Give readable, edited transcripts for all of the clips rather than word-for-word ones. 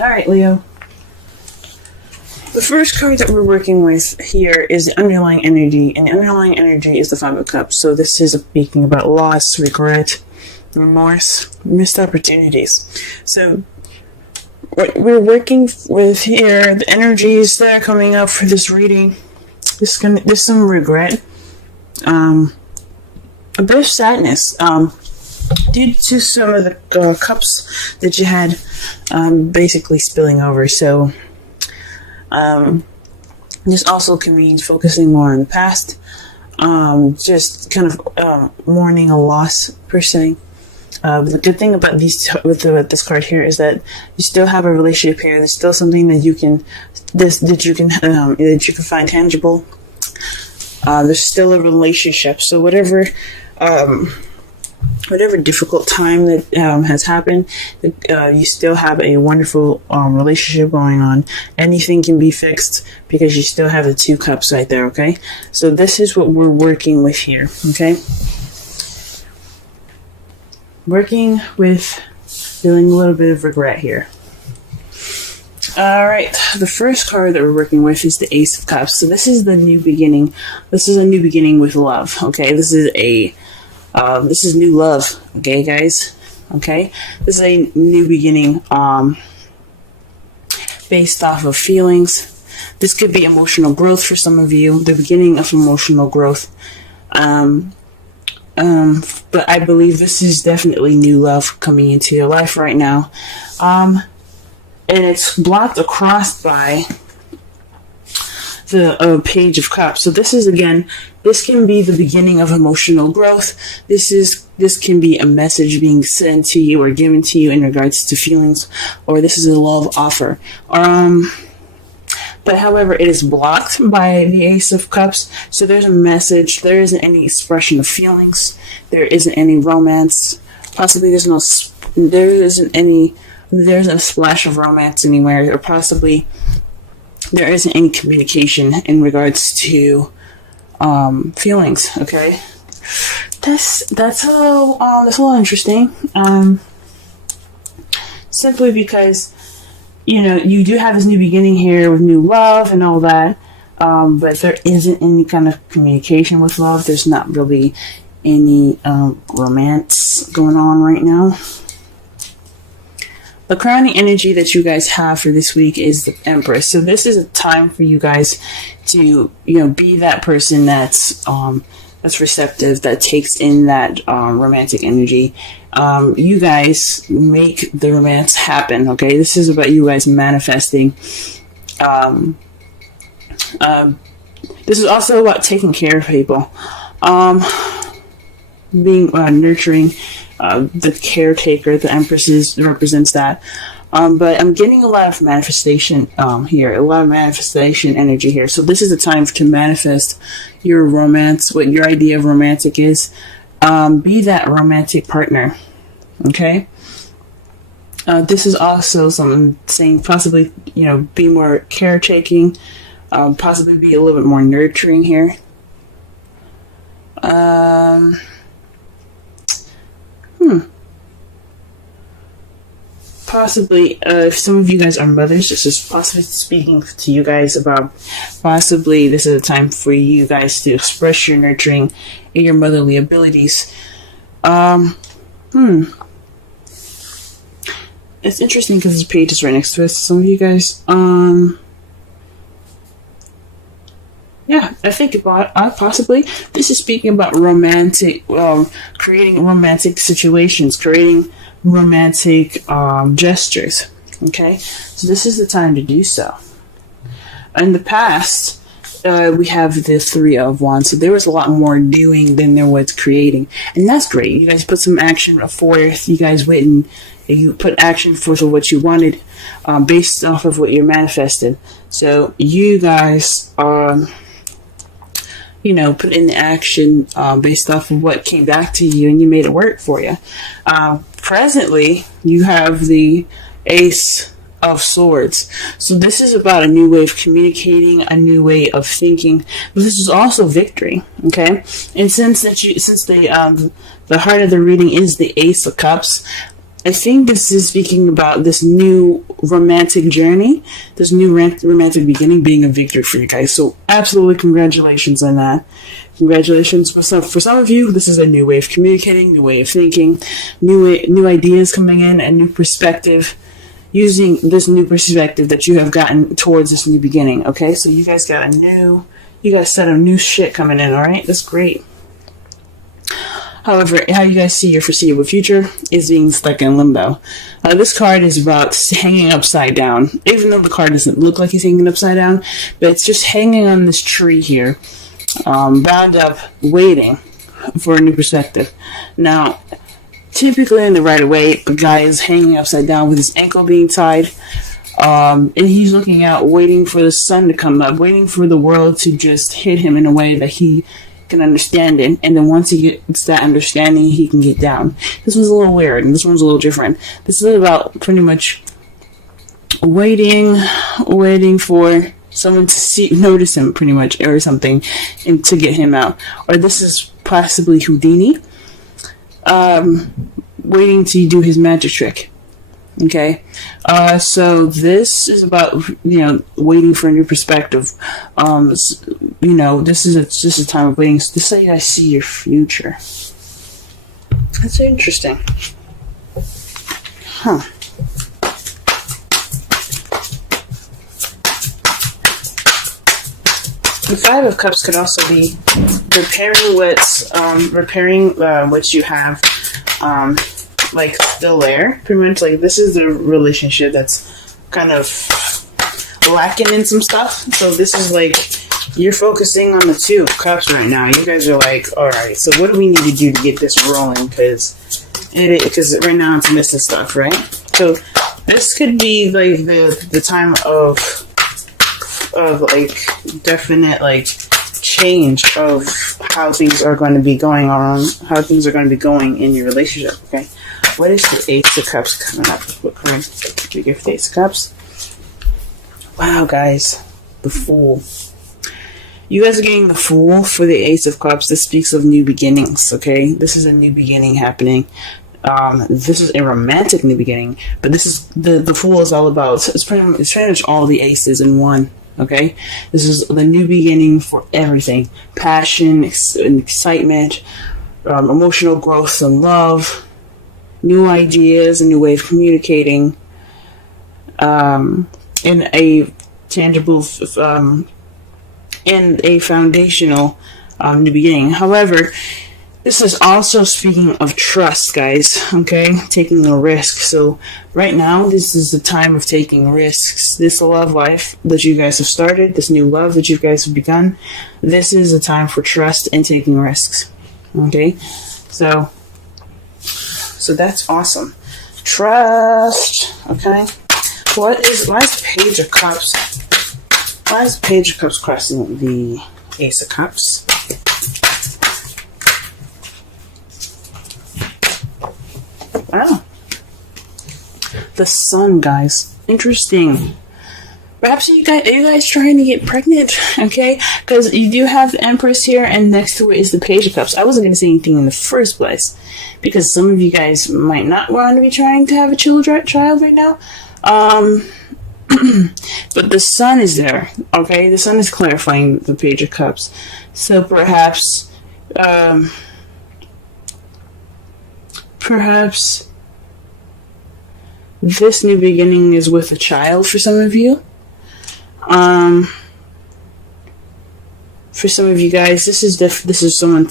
Alright, Leo. The first card that we're working with here is the underlying energy, and the underlying energy is the Five of Cups. So this is speaking about loss, regret, remorse, missed opportunities. So what we're working with here, the energies that are coming up for this reading, there's some regret, a bit of sadness, due to some of the cups that you had basically spilling over. So this also can mean focusing more on the past, just kind of mourning a loss per se. The good thing about with this card here is that you still have a relationship here. There's still something that you can find tangible. There's still a relationship. So whatever difficult time that has happened, you still have a wonderful relationship going on. Anything can be fixed because you still have the Two Cups right there, okay? So this is what we're working with here, okay? Working with feeling a little bit of regret here. Alright, the first card that we're working with is the Ace of Cups. So this is the new beginning. This is a new beginning with love, okay? This is new love, okay, guys? Okay? This is a new beginning based off of feelings. This could be emotional growth for some of you, the beginning of emotional growth. But I believe this is definitely new love coming into your life right now. And it's blocked across by the Page of Cups. So this is, again, this can be the beginning of emotional growth. This can be a message being sent to you or given to you in regards to feelings, or this is a love offer. But however, it is blocked by the Ace of Cups. So there's a message. There isn't any expression of feelings. There isn't any romance. Possibly there's a splash of romance anywhere, or possibly there isn't any communication in regards to feelings. Okay, that's a little interesting. Simply because, you know, you do have this new beginning here with new love and all that, but there isn't any kind of communication with love. There's not really any romance going on right now. The crowning energy that you guys have for this week is the Empress. So this is a time for you guys to, you know, be that person that's receptive, that takes in that romantic energy. You guys make the romance happen, okay? This is about you guys manifesting. This is also about taking care of people. Being nurturing. The caretaker, the Empress represents that. But I'm getting a lot of manifestation here, a lot of manifestation energy here. So this is a time to manifest your romance, what your idea of romantic is. Be that romantic partner, okay? This is also something saying possibly, you know, be more caretaking, possibly be a little bit more nurturing here. Possibly, if some of you guys are mothers, this is possibly speaking to you guys about possibly this is a time for you guys to express your nurturing and your motherly abilities. It's interesting because this page is right next to it. Some of you guys, yeah, I think about possibly this is speaking about romantic, creating romantic situations, creating romantic gestures. Okay, so this is the time to do so. In the past, we have the Three of Wands, so there was a lot more doing than there was creating, and that's great. You guys put some action forth. You guys went and you put action forth of what you wanted, based off of what you manifested. So you guys you know, put in the action based off of what came back to you, and you made it work for you. Presently, you have the Ace of Swords. So this is about a new way of communicating, a new way of thinking, but this is also victory, okay? And since the heart of the reading is the Ace of Cups, I think this is speaking about this new romantic journey, this new romantic beginning being a victory for you guys. So absolutely congratulations on that. Congratulations. For some of you, this is a new way of communicating, new way of thinking, new ideas coming in, a new perspective, using this new perspective that you have gotten towards this new beginning. Okay, so you guys got a set of new shit coming in. All right, that's great. However, how you guys see your foreseeable future is being stuck in limbo. This card is about hanging upside down, even though the card doesn't look like he's hanging upside down, but it's just hanging on this tree here, bound up, waiting for a new perspective. Now, typically in the right away, the guy is hanging upside down with his ankle being tied, and he's looking out, waiting for the sun to come up, waiting for the world to just hit him in a way that he can understand it, and then once he gets that understanding, he can get down. This one's a little weird, and this one's a little different. This is about pretty much waiting for someone to notice him, pretty much, or something, and to get him out. Or this is possibly Houdini, waiting to do his magic trick. Okay, so this is about, waiting for a new perspective. This is a time of waiting. This is how you guys see your future. That's interesting. Huh. The Five of Cups could also be repairing what you have, like still there, pretty much. Like, this is the relationship that's kind of lacking in some stuff. So this is like, you're focusing on the Two of Cups right now. You guys are like, all right, so what do we need to do to get this rolling? Because right now it's missing stuff, right? So this could be like the time of like definite like change of how things are going to be going on, how things are going to be going in your relationship. Okay, what is the Ace of Cups coming up? What card do you give the Ace of Cups? Wow, guys, the Fool. You guys are getting the Fool for the Ace of Cups. This speaks of new beginnings. Okay, this is a new beginning happening. This is a romantic new beginning, but this is the Fool is all about. It's pretty much all the aces in one. Okay, this is the new beginning for everything: passion, excitement, emotional growth and love, new ideas, a new way of communicating, in a tangible, and a foundational new beginning. However, this is also speaking of trust, guys, okay? Taking a risk. So right now, this is the time of taking risks. This love life that you guys have started, this new love that you guys have begun, this is a time for trust and taking risks, okay? So that's awesome. Trust, okay? Why is the Page of Cups? Why is the Page of Cups crossing the Ace of Cups? Wow. The Sun, guys. Interesting. Perhaps are you guys trying to get pregnant? Okay? Because you do have the Empress here, and next to it is the Page of Cups. I wasn't going to say anything in the first place, because some of you guys might not want to be trying to have a child right now. But the Sun is there, okay? The Sun is clarifying the Page of Cups. So perhaps this new beginning is with a child for some of you. For some of you guys, this is someone,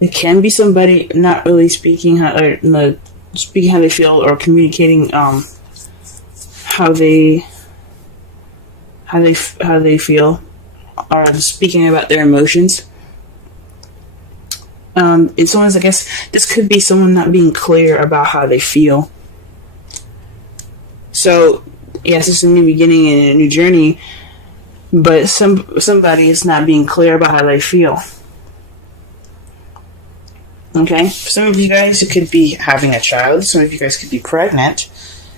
it can be somebody not really speaking how they feel, or communicating how they feel, or speaking about their emotions. It's someone's, I guess, this could be someone not being clear about how they feel. So, yes, it's a new beginning and a new journey, but somebody is not being clear about how they feel. Okay? For some of you guys, it could be having a child. Some of you guys could be pregnant.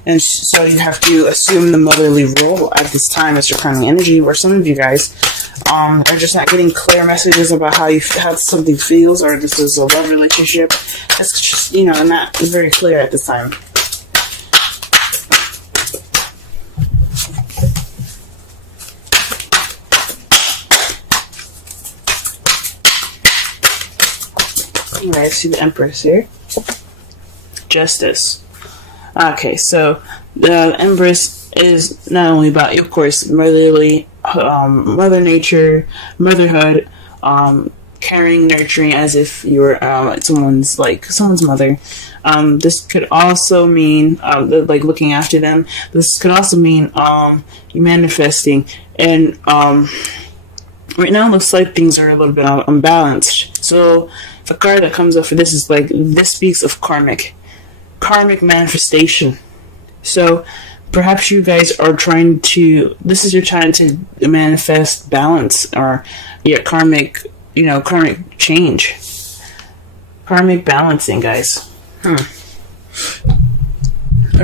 And so you have to assume the motherly role at this time as your primary energy, where some of you guys are just not getting clear messages about how something feels, or this is a love relationship. It's just, not very clear at this time. Alright, I see the Empress here. Justice. Okay, so the Empress is not only about, of course, motherly, mother nature, motherhood, caring, nurturing, as if you were someone's mother. This could also mean like looking after them. This could also mean you manifesting. And right now, it looks like things are a little bit unbalanced. So the card that comes up for this is this speaks of karmic manifestation. So perhaps you guys are this is your time to manifest balance, or karmic change, karmic balancing, guys. Or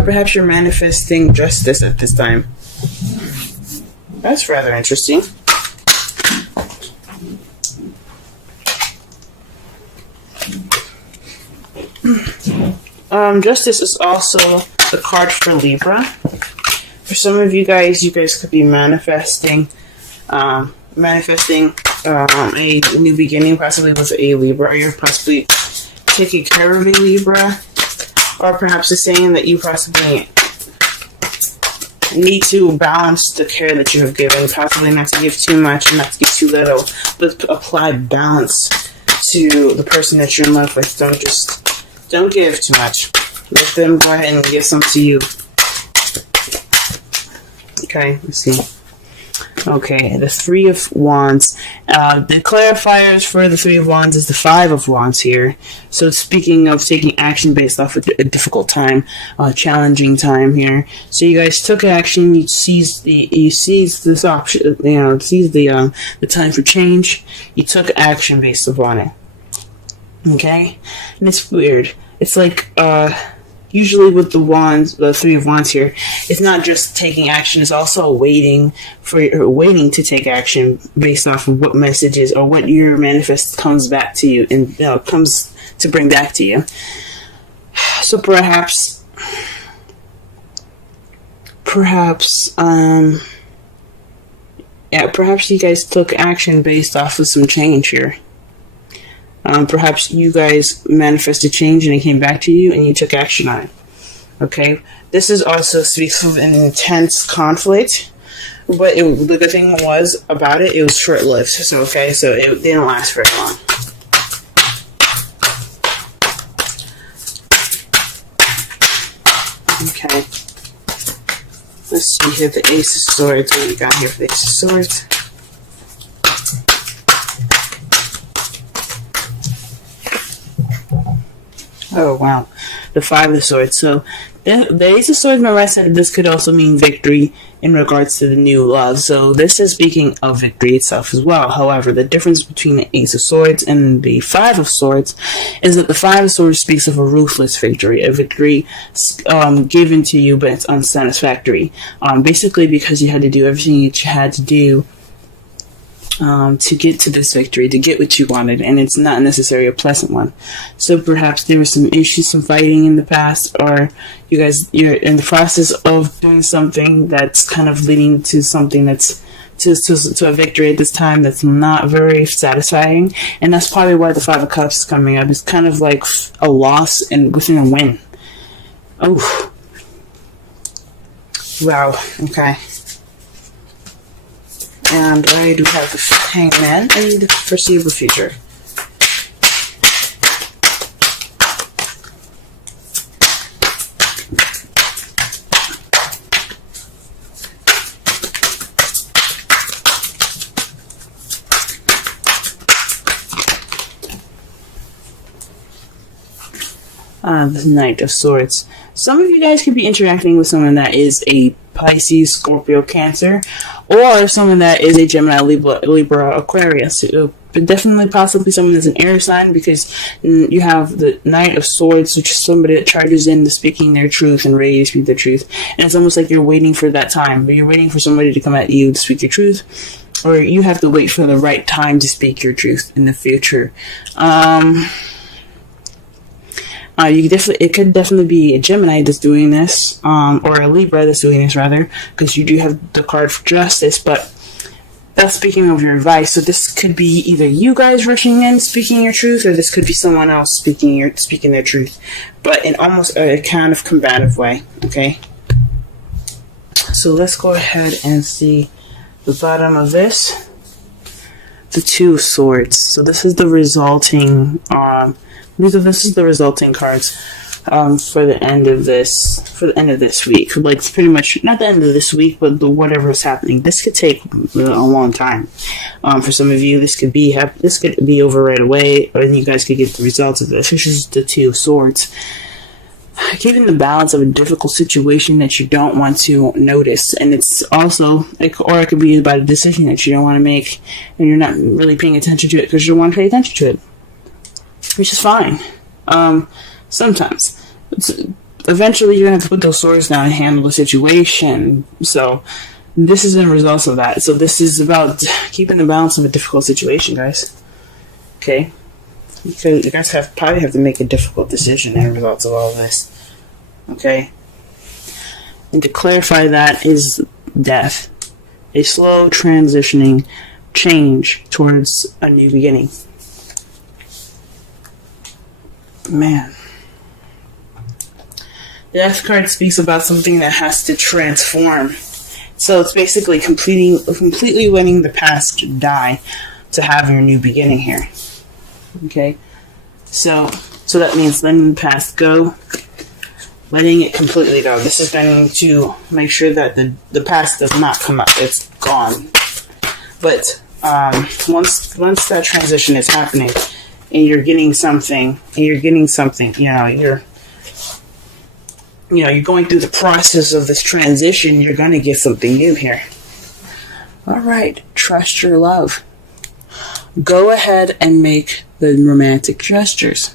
perhaps you're manifesting justice at this time. That's rather interesting. Justice is also the card for Libra. For some of you guys could be manifesting a new beginning, possibly with a Libra, or you're possibly taking care of a Libra, or perhaps it's saying that you possibly need to balance the care that you have given, possibly not to give too much and not to give too little, but apply balance to the person that you're in love with. Don't give too much. Let them go ahead and give some to you. Okay, let's see. Okay, the Three of Wands. The clarifiers for the Three of Wands is the Five of Wands here. So speaking of taking action based off a difficult time, a challenging time here. So you guys took action. You seized this option. Seized the time for change. You took action based upon it. Okay, and it's weird. It's like usually with the Three of Wands here, it's not just taking action, it's also waiting to take action based off of what messages or what your manifest comes back to you and comes to bring back to you. So perhaps you guys took action based off of some change here. Perhaps you guys manifested change and it came back to you and you took action on it. Okay? This is also speaks of an intense conflict, but the good thing was about it was short-lived. So it didn't last very long. Okay. Let's see here, the Ace of Swords. What do we got here for the Ace of Swords? Oh, wow. The Five of Swords. So, the Ace of Swords, remember I said this could also mean victory in regards to the new love. So, this is speaking of victory itself as well. However, the difference between the Ace of Swords and the Five of Swords is that the Five of Swords speaks of a ruthless victory. A victory given to you, but it's unsatisfactory. Basically because you had to do everything that you had to do to get to this victory, to get what you wanted, and it's not necessarily a pleasant one. So perhaps there were some issues, some fighting in the past, or you're in the process of doing something that's kind of leading to something that's to a victory at this time that's not very satisfying, and that's probably why the Five of Cups is coming up. It's kind of like a loss and within a win. Oh, wow. Okay. And I do have the Hangman and the foreseeable future. The Knight of Swords. Some of you guys could be interacting with someone that is a Pisces, Scorpio, Cancer, or someone that is a Gemini, Libra, Aquarius. but definitely possibly someone that's an air sign, because you have the Knight of Swords, which is somebody that charges into speaking their truth and ready to speak their truth. And it's almost like you're waiting for that time, but you're waiting for somebody to come at you to speak your truth, or you have to wait for the right time to speak your truth in the future. It could definitely be a Gemini that's doing this, or a Libra that's doing this, rather, because you do have the card for Justice. But that's speaking of your advice. So this could be either you guys rushing in, speaking your truth, or this could be someone else speaking their truth, but in almost a kind of combative way. Okay. So let's go ahead and see the bottom of this. The Two of Swords. So this is the resulting. This is the resulting cards for the end of this week. Like, it's pretty much not the end of this week, but whatever is happening. This could take a long time. For some of you, this could be over right away, or you guys could get the results of this. This is the Two of Swords. Keeping the balance of a difficult situation that you don't want to notice, and it's also, or it could be about a decision that you don't want to make, and you're not really paying attention to it because you don't want to pay attention to it, which is fine. Sometimes. Eventually, you're going to have to put those swords down and handle the situation. So, this is the results of that. So, this is about keeping the balance of a difficult situation, guys. Okay? Because you guys probably have to make a difficult decision as a result of all of this. Okay? And to clarify, that is death. A slow transitioning change towards a new beginning. Man. The Death card speaks about something that has to transform. So it's basically completely letting the past die to have your new beginning here. Okay? So that means letting the past go, letting it completely go. This is going to make sure that the past does not come up. It's gone. But once that transition is happening, and you're getting something, you're going through the process of this transition, you're going to get something new here. Alright, trust your love. Go ahead and make the romantic gestures.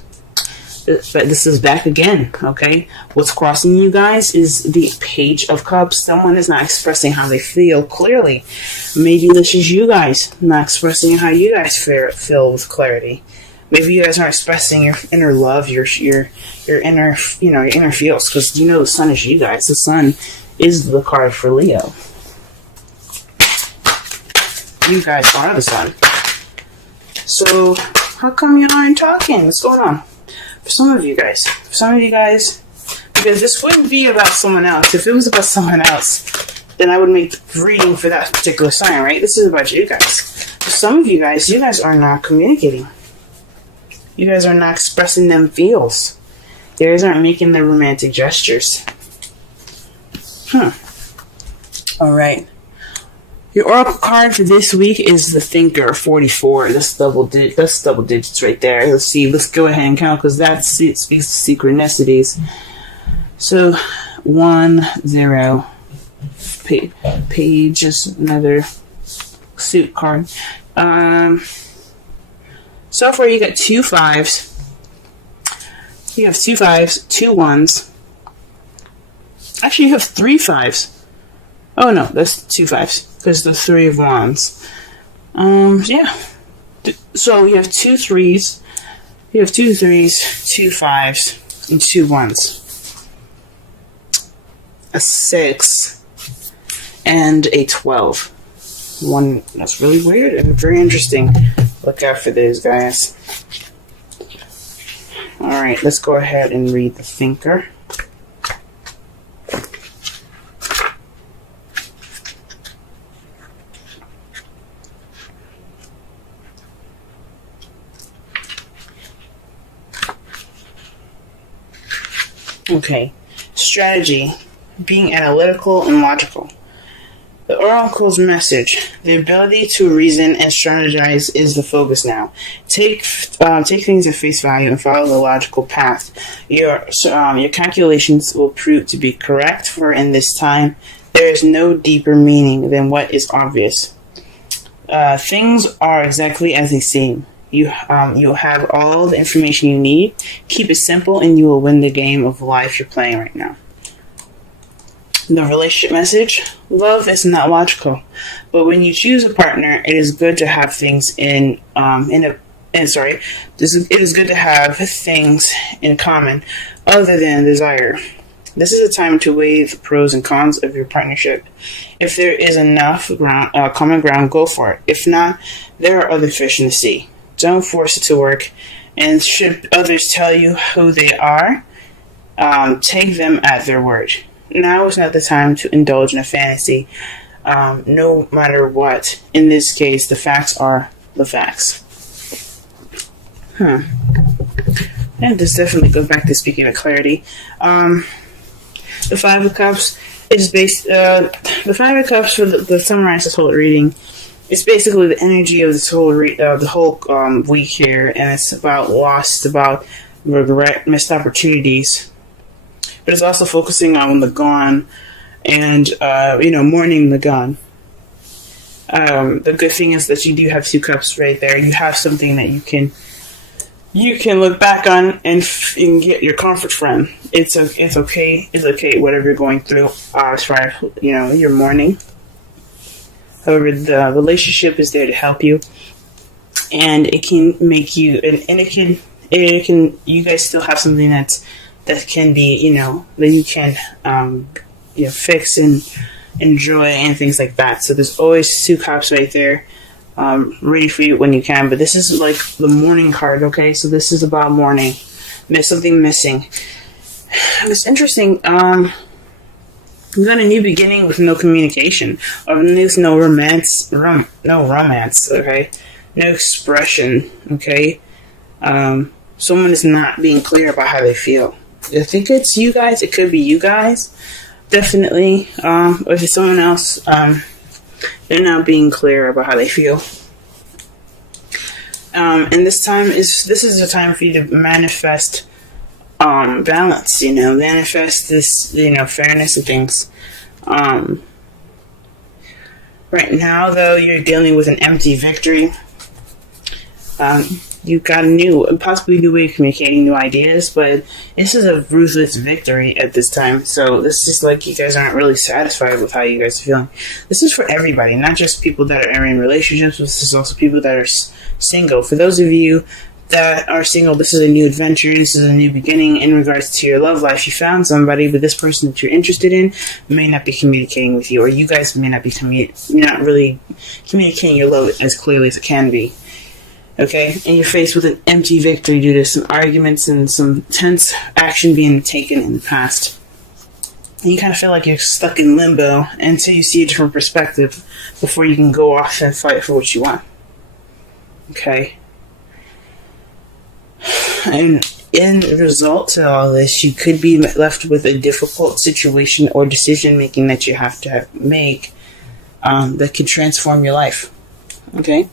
But this is back again, okay? What's crossing you guys is the Page of Cups. Someone is not expressing how they feel clearly. Maybe this is you guys not expressing how you guys feel with clarity. Maybe you guys aren't expressing your inner love, your inner, your inner feels, because the Sun is you guys. The Sun is the card for Leo. You guys are the Sun. So how come you aren't talking? What's going on? For some of you guys, because this wouldn't be about someone else. If it was about someone else, then I would make the reading for that particular sign, right? This is about you guys. For some of you guys are not communicating. You guys are not expressing them feels. You guys aren't making the romantic gestures. Alright. Your oracle card for this week is the Thinker, 44. That's double digits right there. Let's see. Let's go ahead and count, because that speaks to synchronicities. So, 1, 0. Page is another suit card. So far, you got 2 5s. You have 2 5s, 2 1s. Actually, you have 3 5s. Oh no, that's 2 5s, because the 3 of Wands. Yeah. So you have 2 3s. You have 2 3s, 2 5s, and 2 1s. A 6 and a 12. One that's really weird and very interesting. Look out for these guys. Alright, let's go ahead and read the Thinker. Okay, strategy, being analytical and logical. The oracle's message: the ability to reason and strategize is the focus now. Take things at face value and follow the logical path. Your calculations will prove to be correct, for in this time there is no deeper meaning than what is obvious. Things are exactly as they seem. You'll have all the information you need. Keep it simple, and you will win the game of life you're playing right now. The relationship message: love is not logical, but when you choose a partner, it is good to have things it is good to have things in common other than desire. This is a time to weigh the pros and cons of your partnership. If there is enough common ground, go for it. If not, there are other fish in the sea. Don't force it to work. And should others tell you who they are, take them at their word. Now is not the time to indulge in a fantasy, no matter what. In this case, the facts are the facts. And this definitely goes back to speaking of clarity. The Five of Cups is the Five of Cups, for the summarize this whole reading, it's basically the energy of this whole week here, and it's about loss, it's about regret, missed opportunities. But it's also focusing on the gone and, mourning the gone. The good thing is that you do have 2 cups right there. You have something that you can look back on and get your comfort from. It's okay. It's okay, whatever you're going through, as far as, your mourning. However, the relationship is there to help you. And it can make you, and it can, you guys still have something that can be, that you can, fix and enjoy and things like that. So there's always 2 cups right there, ready for you when you can. But this is like the mourning card, okay? So this is about mourning. There's something missing. It's interesting. We got a new beginning with no communication. There's no romance. No romance, okay? No expression, okay? Someone is not being clear about how they feel. I think it's you guys. It could be you guys. Definitely. Or if it's someone else, they're not being clear about how they feel. And this is a time for you to manifest balance, manifest this, fairness and things. Right now, though, you're dealing with an empty victory. You've got possibly new way of communicating new ideas, but this is a ruthless victory at this time. So this is like you guys aren't really satisfied with how you guys are feeling. This is for everybody, not just people that are in relationships, but this is also people that are single. For those of you that are single, this is a new adventure. This is a new beginning in regards to your love life. You found somebody, but this person that you're interested in may not be communicating with you, or you guys may not be not really communicating your love as clearly as it can be. Okay, and you're faced with an empty victory due to some arguments and some tense action being taken in the past. And you kind of feel like you're stuck in limbo until you see a different perspective before you can go off and fight for what you want. Okay. And in result to all this, you could be left with a difficult situation or decision making that you have to make that could transform your life. Okay?